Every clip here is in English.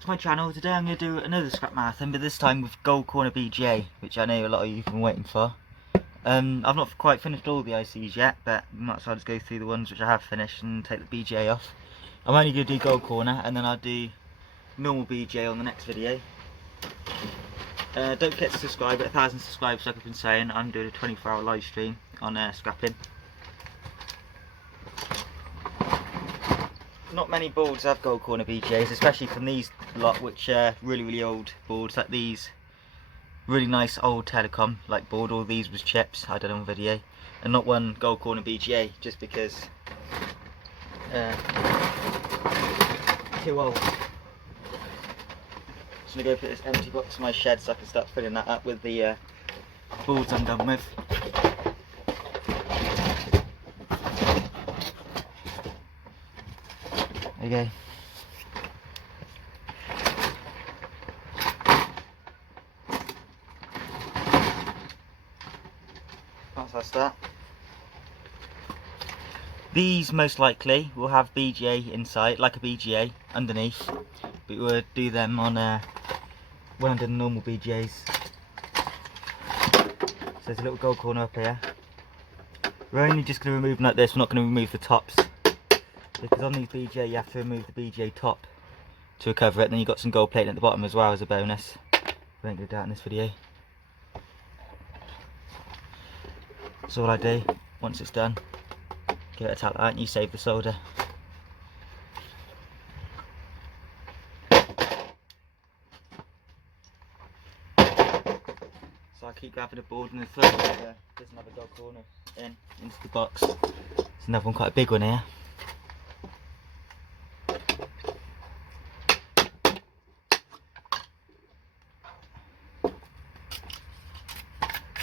back to my channel. Today I'm going to do another scrap marathon, but this time with Gold Corner BGA, which I know a lot of you have been waiting for. I've not quite finished all the ICs yet, but we might as well just go through the ones which I have finished and take the BGA off. I'm only going to do Gold Corner, and then I'll do normal BGA on the next video. Don't forget to subscribe. At 1,000 subscribers, like I've been saying, I'm doing a 24-hour live stream on scrapping. Not many boards have Gold Corner BGAs, especially from these lot, which are really old boards, like these really nice old Telecom like board. All these was chips I did on video, and not one Gold Corner BGA, just because too old. Just gonna go put this empty box in my shed so I can start filling that up with the boards I'm done with. There you go. That's how I start. These most likely will have BGA inside, like a BGA underneath, but we'll do them on when I do the normal BGAs. So there's a little Gold Corner up here. We're only just going to remove them like this. We're not going to remove the tops, because on these BGA you have to remove the BGA top to recover it, and then you've got some gold plating at the bottom as well as a bonus. We won't do that in this video. So all I do, once it's done, give it a tap out and you save the solder. So I keep grabbing a board and the third one doesn't have a Gold Corner into the box. There's another one, quite a big one here.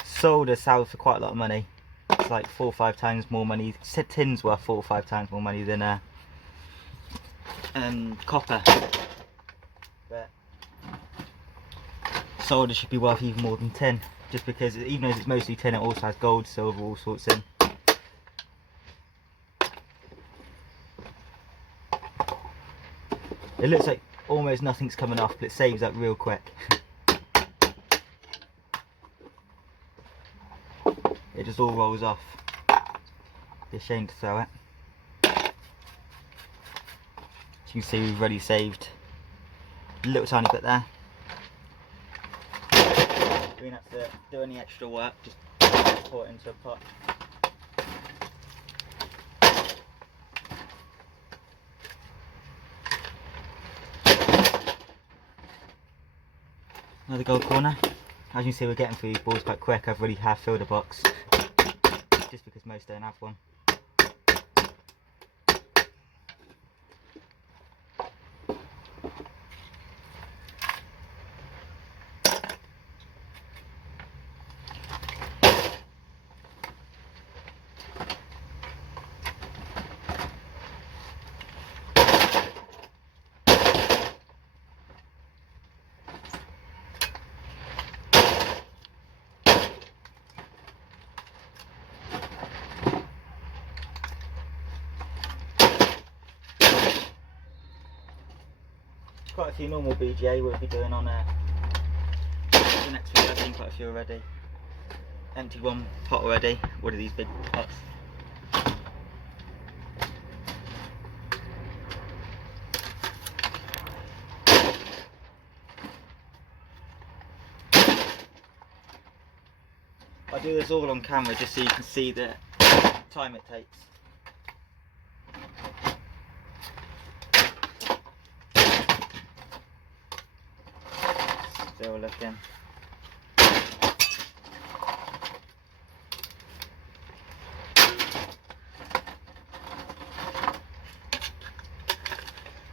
Sold a sold for quite a lot of money. It's like 4 or 5 times more money. Said tin's worth 4 or 5 times more money than copper. But solder should be worth even more than tin, just because even though it's mostly tin, it also has gold, silver, all sorts in. It looks like almost nothing's coming off, but it saves up real quick. It just all rolls off. Be a shame to throw it. As you can see, we've already saved a little tiny bit there. We don't have to do any extra work, just pour it into a pot. Another Gold Corner. As you can see, we're getting through these boards quite quick. I've already half filled a box, just because most don't have one. Quite a few normal BGA we'll be doing on the next video. I've seen quite a few already. Empty one pot already. One of these big pots. I do this all on camera just so you can see the time it takes. Still looking.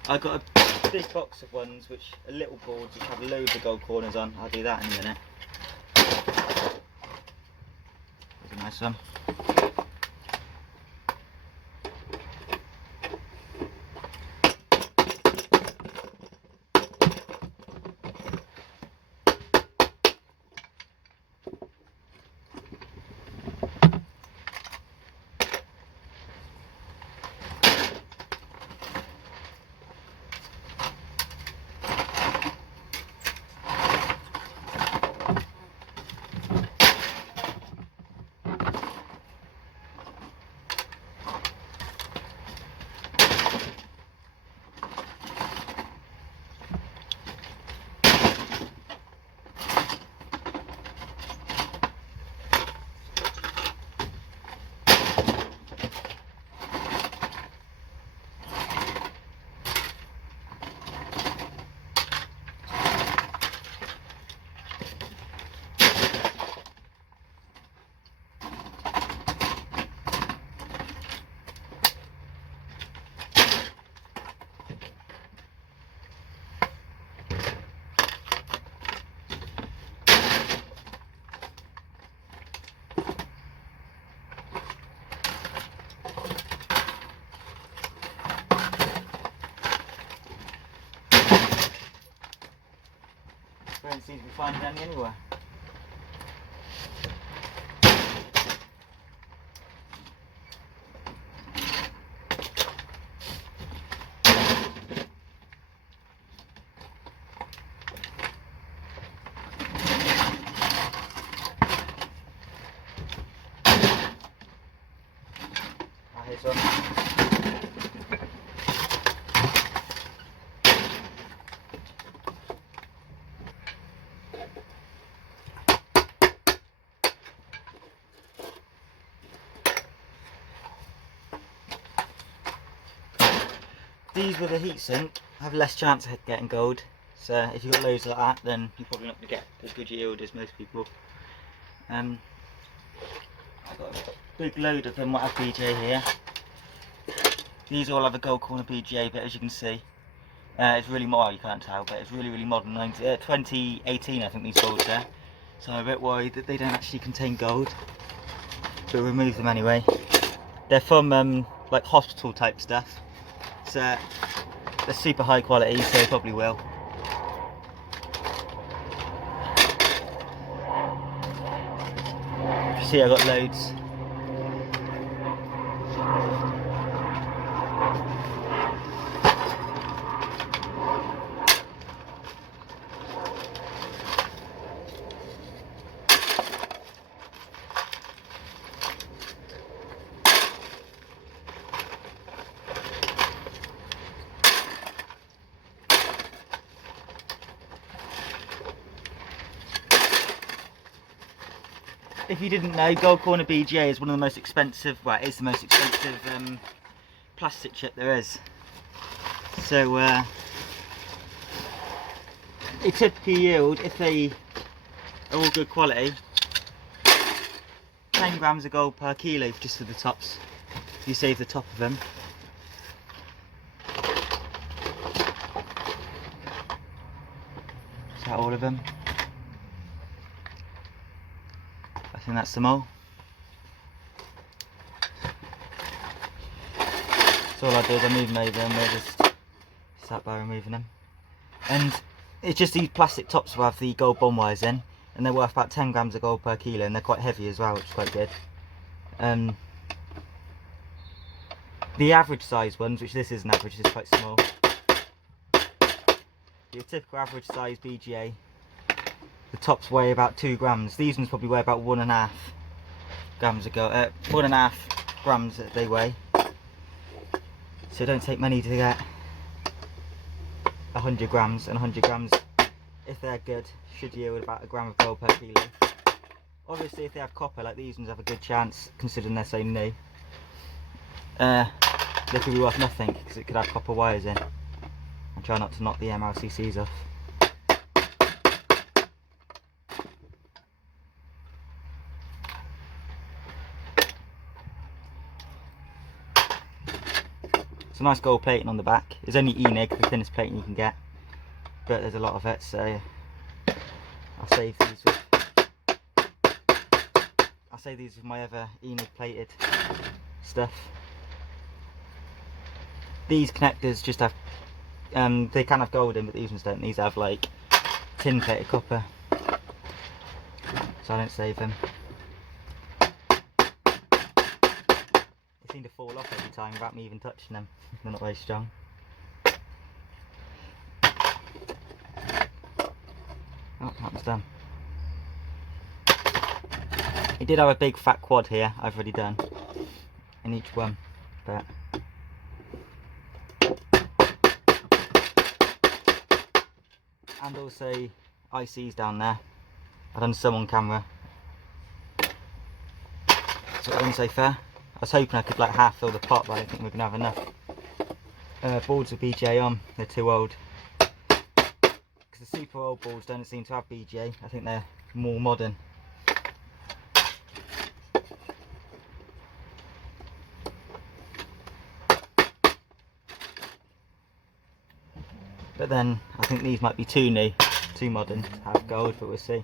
I got a big box of ones which are little boards which have loads of Gold Corners on. I'll do that in a minute. There's a nice one. find any anywhere. Here's one. These with a heatsink have less chance of getting gold, so if you've got loads like that, then you're probably not going to get as good yield as most people. I've got a big load of them what have BGA here. These all have a gold corner BGA, but as you can see, it's really modern. You can't tell, but it's really modern. 2018, I think these bolts are. So I'm a bit worried that they don't actually contain gold, but we'll remove them anyway. They're from like hospital type stuff, so they're super high quality, so they probably will. See, I got loads. If you didn't know, gold corner BGA is one of the most expensive, well, it is the most expensive plastic chip there is. So it typically yield, if they are all good quality, 10 grams of gold per kilo just for the tops. You save the top of them. Is that all of them? I think that's them all. So all I do is I move them over and they're just sat by removing them. And it's just these plastic tops will have the gold bond wires in, and they're worth about 10 grams of gold per kilo, and they're quite heavy as well, which is quite good. The average size ones, which this is an average, is quite small. Your typical average size BGA, the tops weigh about 2 grams. These ones probably weigh about 1.5 grams 1.5 grams that they weigh. So it don't take many to get 100 grams, and 100 grams, if they're good, should yield about a gram of gold per kilo. Obviously, if they have copper, like these ones have a good chance, considering they're so new. They could be worth nothing because it could have copper wires in. And try not to knock the MLCCs off. It's a nice gold plating on the back. It's only E-nig, the thinnest plating you can get, but there's a lot of it, so I'll save these with my other E-nig plated stuff. These connectors just have, they can have gold in, but these ones don't. These have like tin plated copper, so I don't save them. They seem to fall off every time without me even touching them. They're not very strong. Oh, that one's done. It did have a big fat quad here, I've already done in each one, but and also ICs down there. I've done some on camera, so it wasn't so fair. I was hoping I could like half fill the pot, but I don't think we're gonna have enough. Boards with BGA on, they're too old. Because the super old boards don't seem to have BGA. I think they're more modern. But then I think these might be too new, too modern to have gold, but we'll see.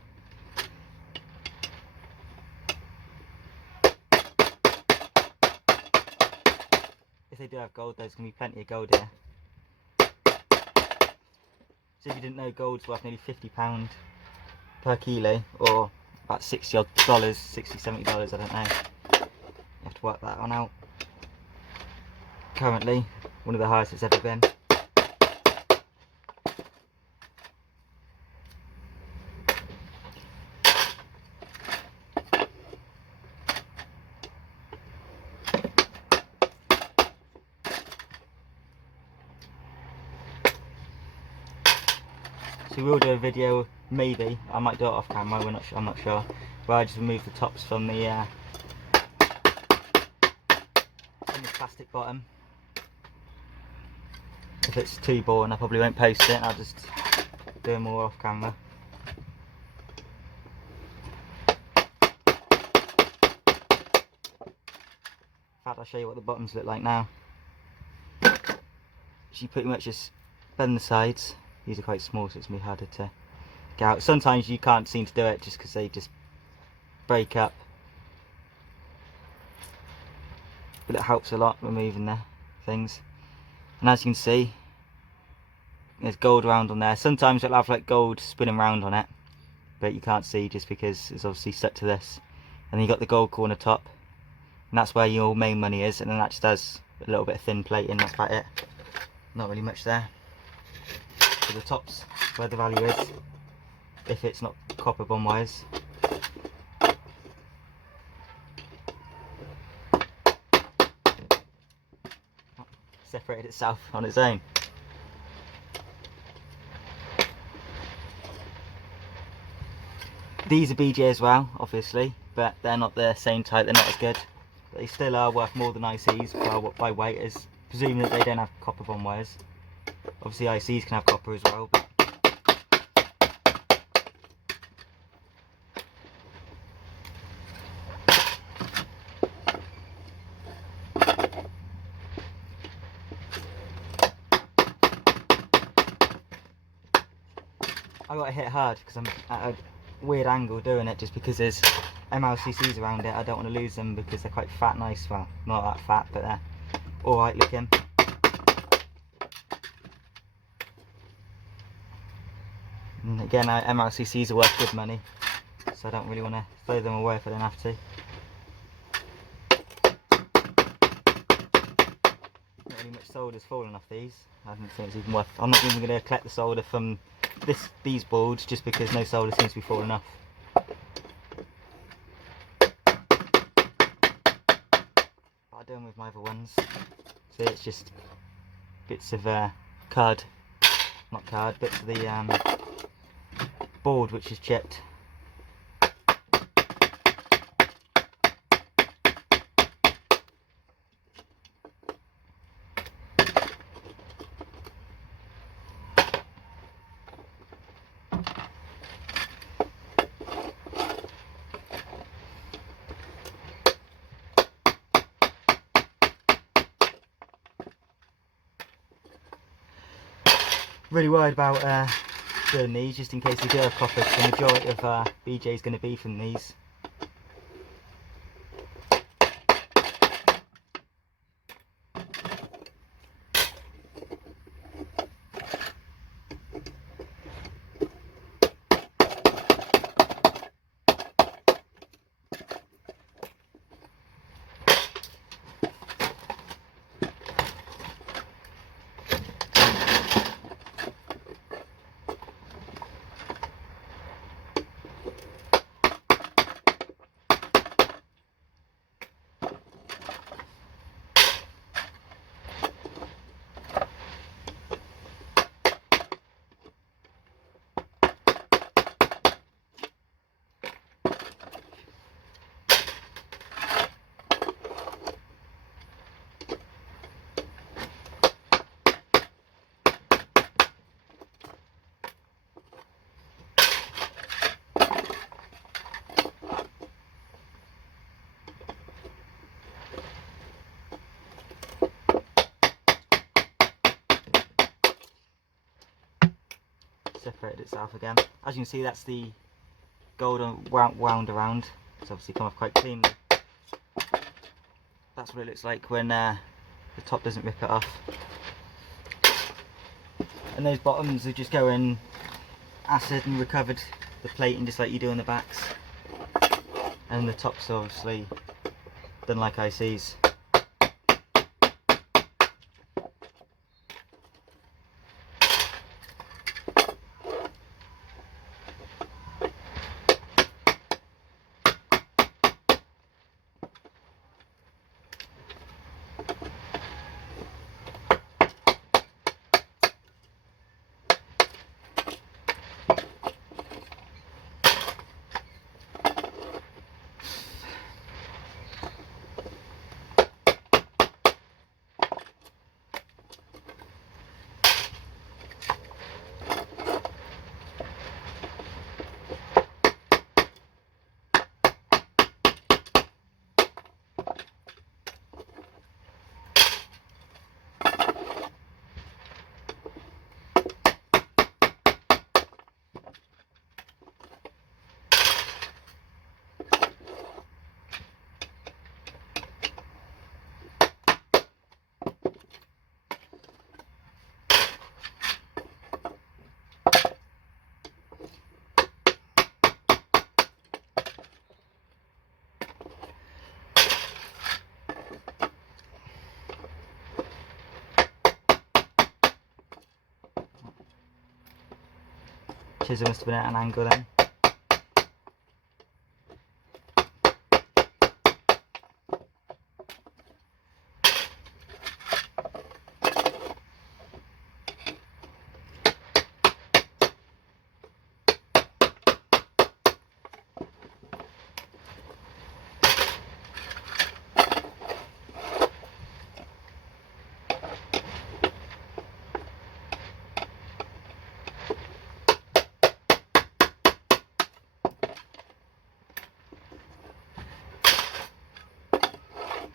If they do have gold, there's going to be plenty of gold here. So if you didn't know, gold's worth nearly £50 per kilo, or about $60 odd, $60-70, I don't know. You have to work that one out. Currently, one of the highest it's ever been. So we'll do a video, maybe, I might do it off camera, I'm not sure, where I just remove the tops from the plastic bottom. If it's too boring I probably won't post it, I'll just do it more off camera. In fact, I'll show you what the bottoms look like now. So you pretty much just bend the sides. These are quite small, so it's going to be harder to get out. Sometimes you can't seem to do it just because they just break up. But it helps a lot removing the things. And as you can see, there's gold round on there. Sometimes it'll have like gold spinning round on it, but you can't see just because it's obviously stuck to this. And then you got the gold corner top, and that's where your main money is. And then that just has a little bit of thin plating. That's about it. Not really much there. So the top's where the value is, if it's not copper bond wires. Separated itself on its own. These are BJ as well, obviously, but they're not the same type, they're not as good. But they still are worth more than ICs by weight, as presuming that they don't have copper bond wires. Obviously ICs can have copper as well, but I got hit hard because I'm at a weird angle doing it, just because there's MLCCs around it. I don't want to lose them because they're quite fat, nice. Well, not that fat, but they're alright looking. And again, MLCCs are worth good money, so I don't really want to throw them away if I don't have to. Not really much solder's fallen off these. I don't think it's even worth. I'm not even going to collect the solder from these boards just because no solder seems to be falling off. But I do them with my other ones. See, it's just bits of bits of the board which is chipped. Really worried about doing these, just in case we do have copper. The majority of BJ is going to be from these. Separated itself again. As you can see, that's the gold wound around. It's obviously come off quite cleanly. That's what it looks like when the top doesn't rip it off. And those bottoms are just going acid and recovered the plating just like you do on the backs, and the tops obviously done like ICs. Chisel must have been at an angle then.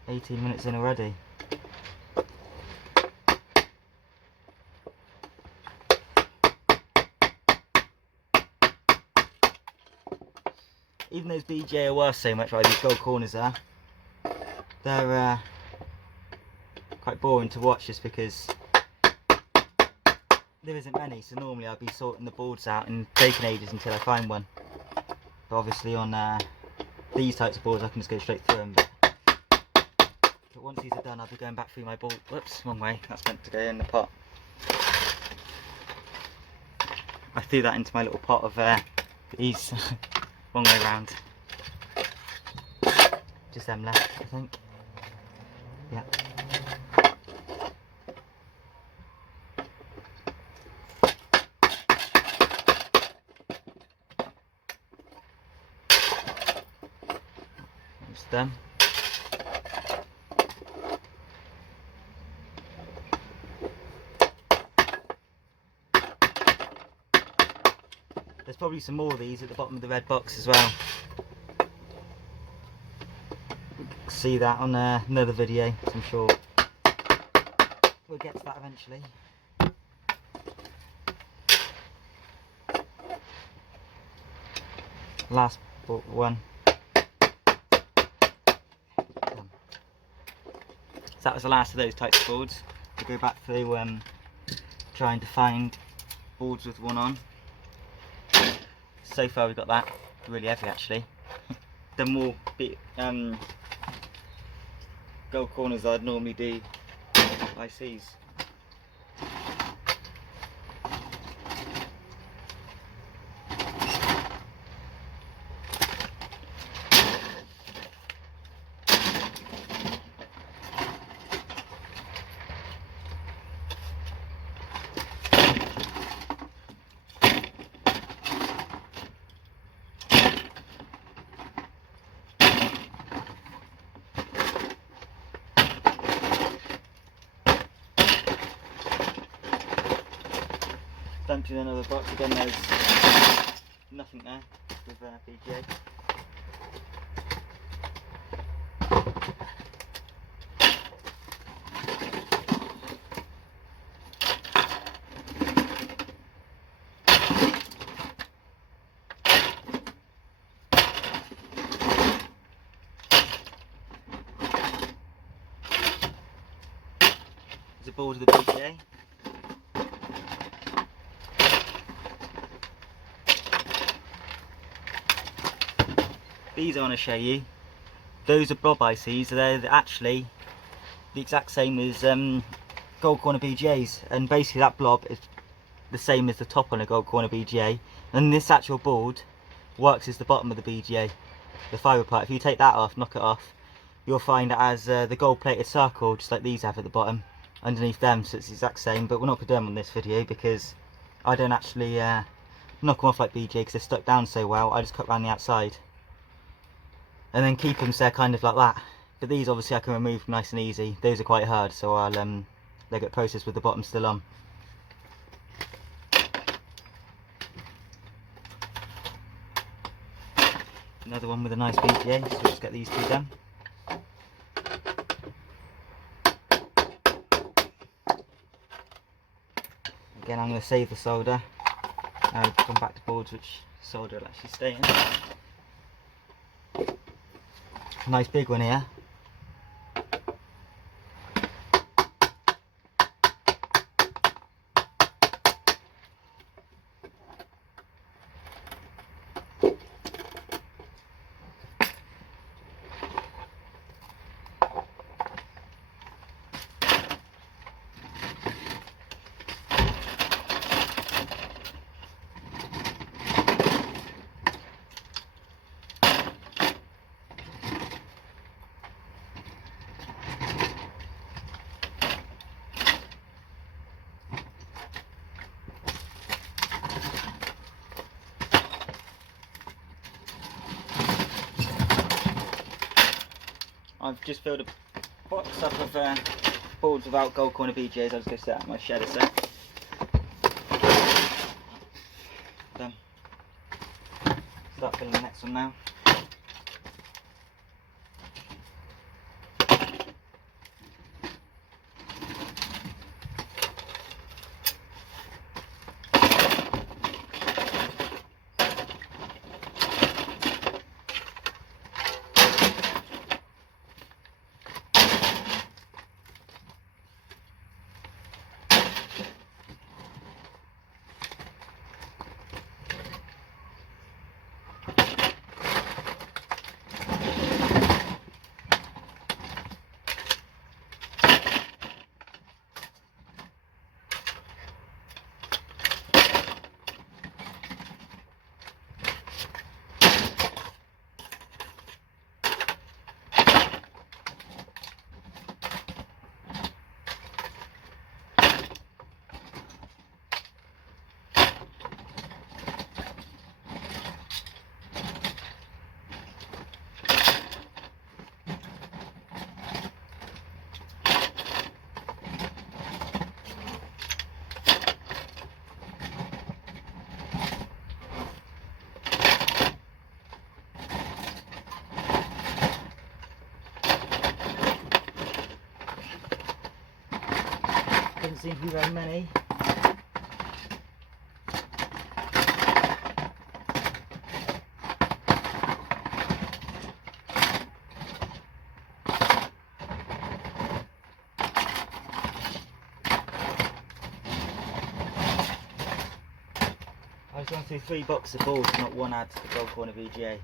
"18 minutes in already." Even those BJ are worth so much, right, these gold corners are, they're quite boring to watch just because there isn't many, so normally I'd be sorting the boards out and taking ages until I find one. But obviously on these types of boards I can just go straight through them. But once these are done, I'll be going back through my board. Whoops, wrong way. That's meant to go in the pot. I threw that into my little pot of these. Wrong way round. Just them left, I think. Yeah. That's them. There's probably some more of these at the bottom of the red box as well. See that on another video, so I'm sure we'll get to that eventually. Last one. Done. So that was the last of those types of boards. We'll go back through trying to find boards with one on. So far we've got that, really heavy actually. The more gold corners I'd normally do ICs. Dumped in another box. Again, there's nothing there with BGA. There's a board of the BGA. these I want to show you. Those are blob ICs. They're actually the exact same as gold corner BGAs, and basically that blob is the same as the top on a gold corner BGA, and this actual board works as the bottom of the BGA, the fibre part. If you take that off, knock it off, you'll find it has the gold plated circle just like these have at the bottom underneath them, so it's the exact same. But we're not going to do them on this video because I don't actually knock them off like BGA because they're stuck down so well. I just cut around the outside and then keep them so they're kind of like that. But these obviously I can remove nice and easy. Those are quite hard, so I'll they get processed with the bottom still on. Another one with a nice BGA, so let's get these two done. Again, I'm going to save the solder. Now come back to boards which solder will actually stay in. Nice big one here. I've just filled a box up of boards without gold corner BGAs. I'll just go set out in my shed a sec. Done. Start filling the next one now. Doesn't seem to be very many. I was going through 3 boxes of boards, not one ad to the gold corner VGA.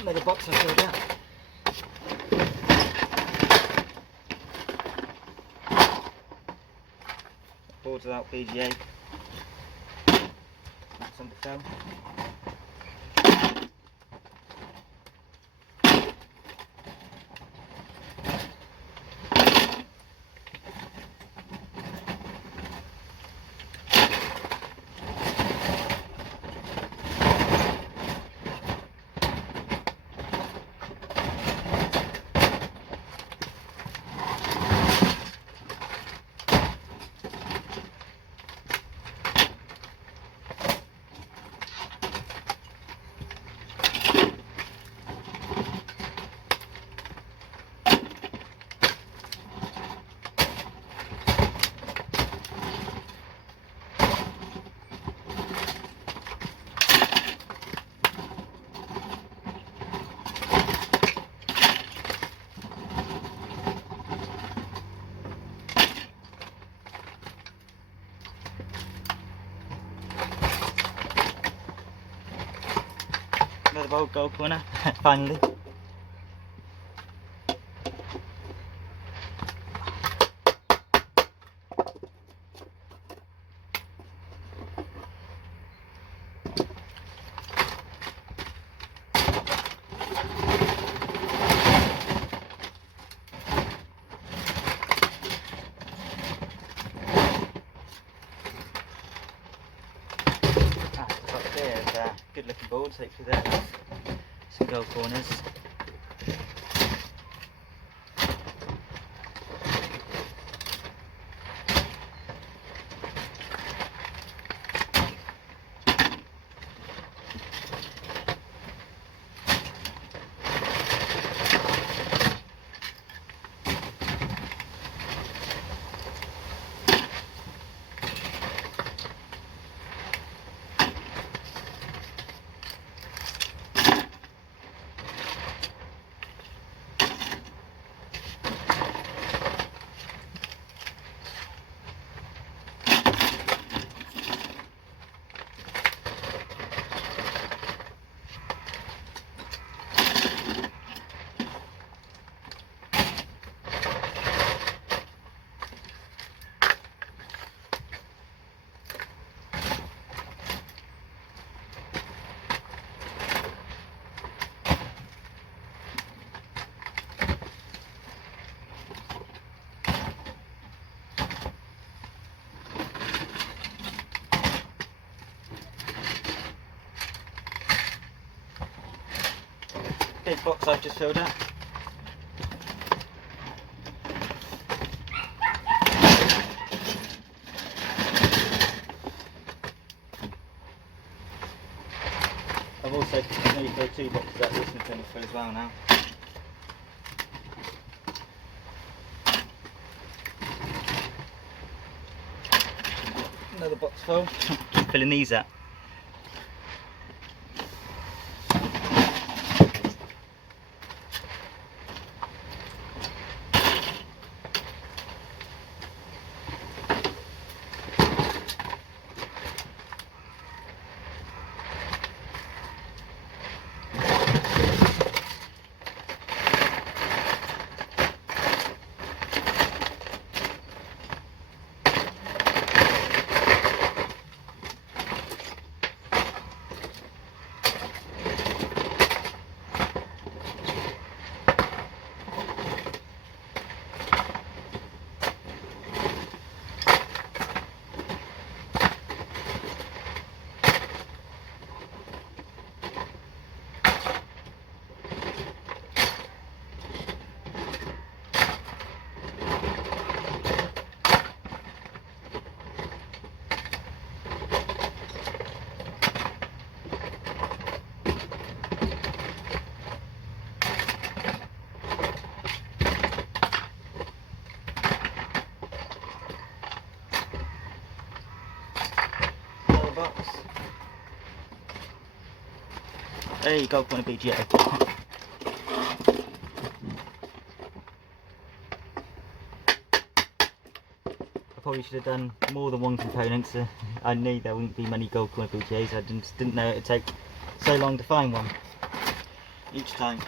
Another box I filled out. Boards without VGA. That's on the film. Another bolt gold corner, finally. Good looking boards, hopefully there have some gold corners. Big box I've just filled up. I've also nearly filled 2 boxes out, this one's going to fill as well now. Another box full. Keep filling these up. Box. There you go, going to BGA. I probably should have done more than one component, so I knew there wouldn't be many gold corner BGAs. I didn't know it would take so long to find one each time.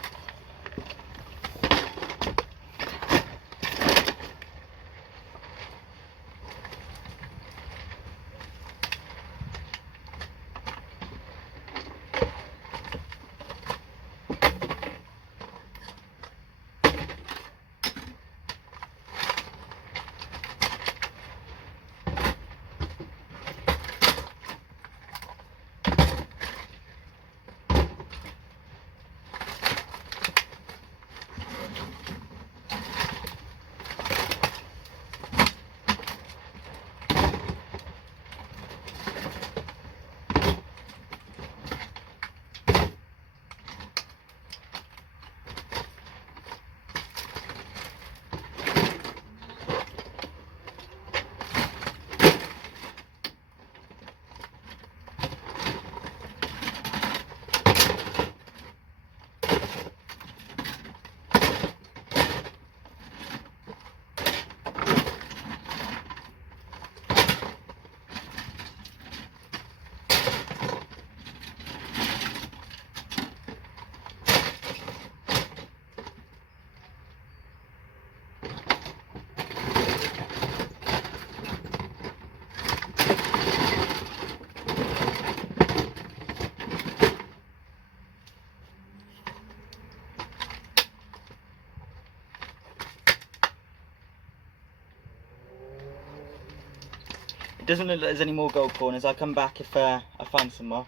Doesn't look like there's any more gold corners. I'll come back if I find some more.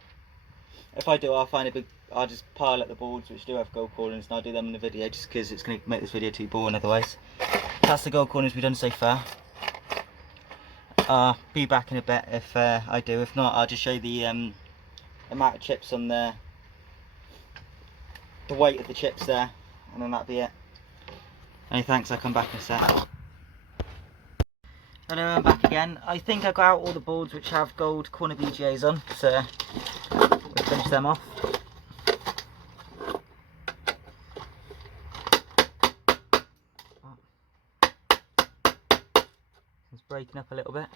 If I do, I'll just pile up the boards which do have gold corners, and I'll do them in the video, just because it's going to make this video too boring otherwise. That's the gold corners we've done so far. I'll be back in a bit if I do. If not, I'll just show you the amount of chips on there, the weight of the chips there, and then that'll be it. Any thanks, I'll come back in a sec. Hello, I'm back again. I think I got out all the boards which have gold corner BGAs on, so we'll finish them off. It's breaking up a little bit.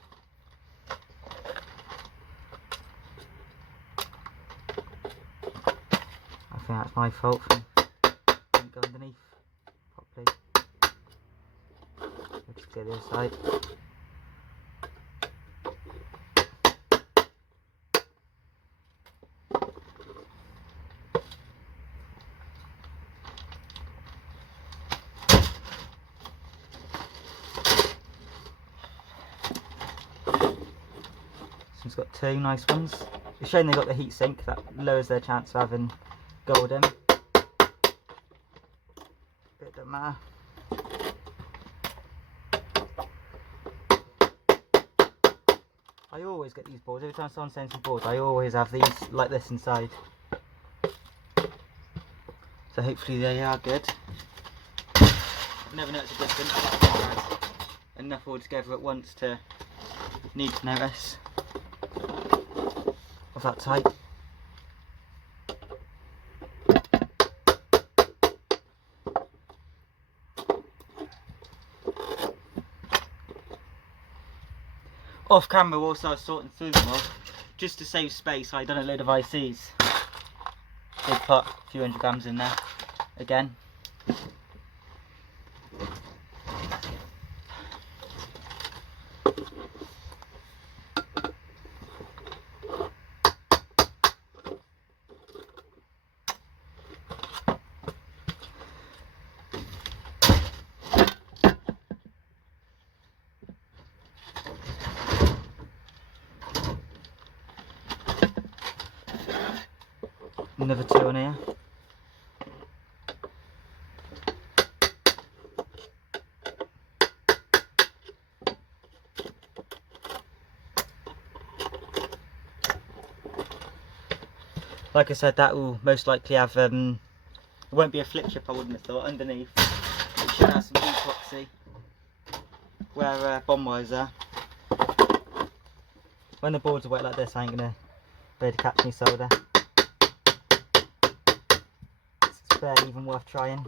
I think that's my fault for didn't go underneath properly. Let's get the other side. This one's got two nice ones. It's showing they've got the heat sink, that lowers their chance of having gold in. But it doesn't matter. I always get these boards, every time someone sends me boards, I always have these like this inside. So hopefully they are good. I've never noticed a difference, but I've never had enough all together at once to need to notice of that type. Off camera, whilst I was sorting through them all, just to save space, I done a load of ICs. Did put a few 100 grams in there again. Another two on here. Like I said, that will most likely have, it won't be a flip chip I wouldn't have thought, underneath. It should have some epoxy where bond wires are. When the boards are wet like this, I ain't going to be able to catch any solder. It's barely even worth trying.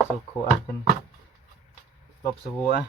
It's all caught up in globs of water.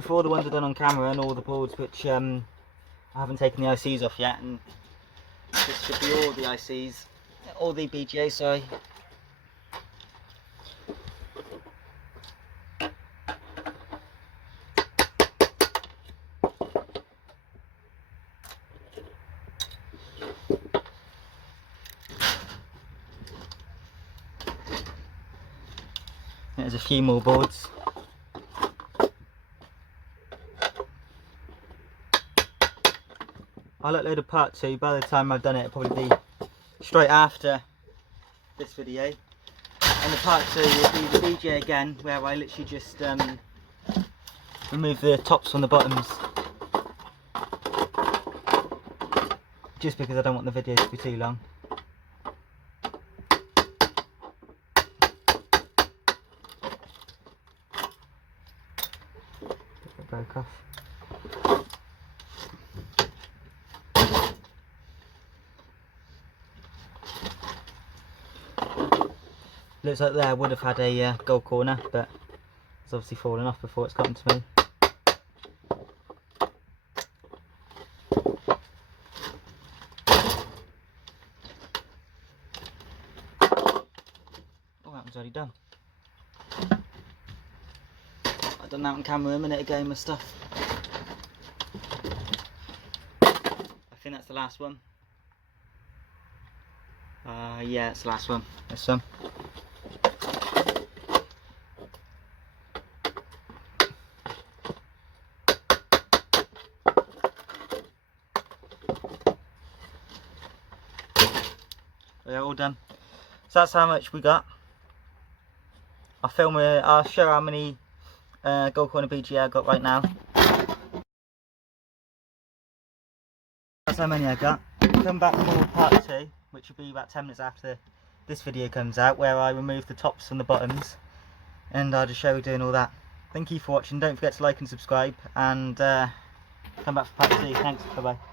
For all the ones I've done on camera and all the boards which I haven't taken the ICs off yet, and this should be all the ICs, all the BGA, sorry. There's a few more boards. I'll upload a part 2. By the time I've done it, it'll probably be straight after this video. And the part 2 will be the BGA again, where I literally just remove the tops from the bottoms. Just because I don't want the video to be too long. broke off. Looks like there would have had a gold corner, but it's obviously fallen off before it's gotten to me. Oh, that one's already done. I done that on camera a minute ago, my stuff. I think that's the last one. Yeah, it's the last one. This one. Yeah, all done. So that's how much we got. I'll show how many gold corner BGA I got right now. That's how many I got. Come back for part 2, which will be about 10 minutes after this video comes out, where I remove the tops from the bottoms, and I'll just show you doing all that. Thank you for watching. Don't forget to like and subscribe, and come back for part 2. Thanks. Bye bye.